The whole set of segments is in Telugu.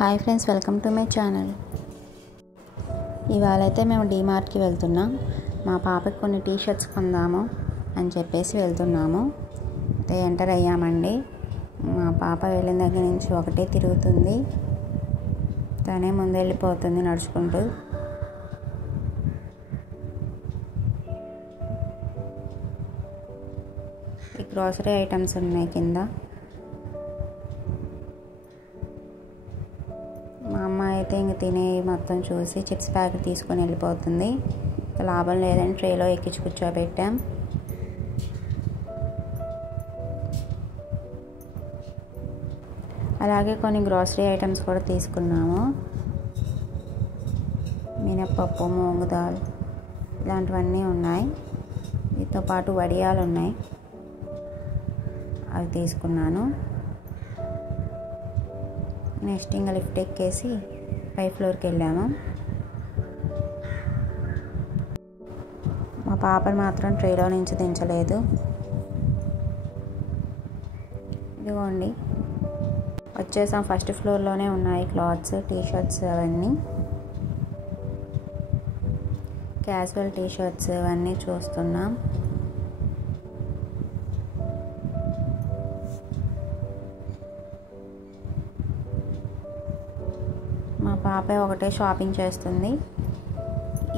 Hi friends, welcome to my channel. ఇవాళ అయితే మేము డీమార్ట్కి వెళ్తున్నాం. మా పాపకి కొన్ని టీషర్ట్స్ కొందాము అని చెప్పేసి వెళ్తున్నాము. అయితే ఎంటర్ అయ్యామండి. మా పాప వెళ్ళిన దగ్గర నుంచి ఒకటే తిరుగుతుంది. తనే ముందు వెళ్ళిపోతుంది నడుచుకుంటూ. ఈ గ్రోసరీ ఐటమ్స్ ఉన్నాయి కింద. మా అమ్మ అయితే ఇంక తినే మొత్తం చూసి చిప్స్ ప్యాకెట్ తీసుకొని వెళ్ళిపోతుంది. లాభం లేదని ట్రేలో ఎక్కించి కూర్చోబెట్టాం. అలాగే కొన్ని గ్రోసరీ ఐటమ్స్ కూడా తీసుకున్నాము. మినప్పప్పు, మూంగ్ దాల్ ఇలాంటివన్నీ ఉన్నాయి. వీటితో పాటు వడియాలు ఉన్నాయి, అవి తీసుకున్నాను. నెక్స్ట్ ఇంకా లిఫ్ట్ ఎక్కేసి 5th ఫ్లోర్కి వెళ్ళాము. మా పాపని మాత్రం ట్రేలో నుంచి దించలేదు. ఇదిగోండి వచ్చేసాం. 1st ఫ్లోర్లోనే ఉన్నాయి క్లాత్స్, టీషర్ట్స్, అవన్నీ క్యాజువల్ టీషర్ట్స్ అవన్నీ చూస్తున్నాం. మా పాప ఒకటే షాపింగ్ చేస్తుంది.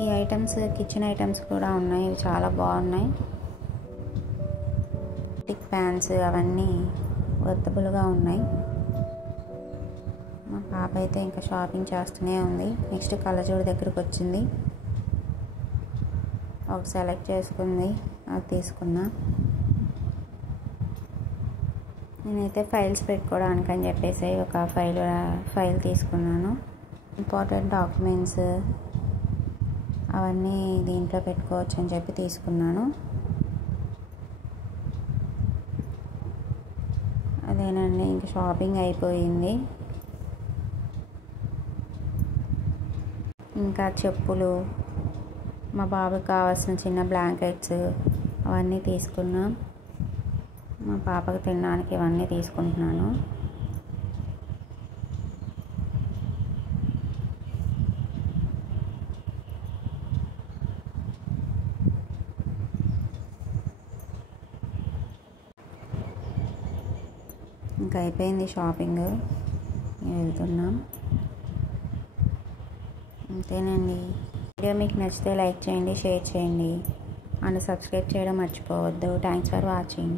ఈ ఐటమ్స్ కిచెన్ ఐటమ్స్ కూడా ఉన్నాయి, ఇవి చాలా బాగున్నాయి. టిక్ ప్యాన్స్ అవన్నీ వర్తబుల్గా ఉన్నాయి. మా పాప అయితే ఇంకా షాపింగ్ చేస్తూనే ఉంది. నెక్స్ట్ కళ్ళజోడు దగ్గరకు వచ్చింది, ఒకటి సెలెక్ట్ చేసుకుంది, అది తీసుకున్నా. నేనైతే ఫైల్స్ పెట్టుకోవడానికి అని చెప్పేసి ఒక ఫైల్ తీసుకున్నాను. ఇంపార్టెంట్ డాక్యుమెంట్స్ అవన్నీ దీంట్లో పెట్టుకోవచ్చు అని చెప్పి తీసుకున్నాను. అదేనండి, ఇంక షాపింగ్ అయిపోయింది. ఇంకా చెప్పులు, మా బాబుకి కావాల్సిన చిన్న బ్లాంకెట్స్ అవన్నీ తీసుకున్నాం. మా పాపకు తినడానికి ఇవన్నీ తీసుకుంటున్నాను. ఇంకా అయిపోయింది షాపింగ్, వెళ్తున్నాం. అంతేనండి. వీడియో మీకు నచ్చితే లైక్ చేయండి, షేర్ చేయండి అండ్ సబ్స్క్రైబ్ చేయడం మర్చిపోవద్దు. Thanks for watching.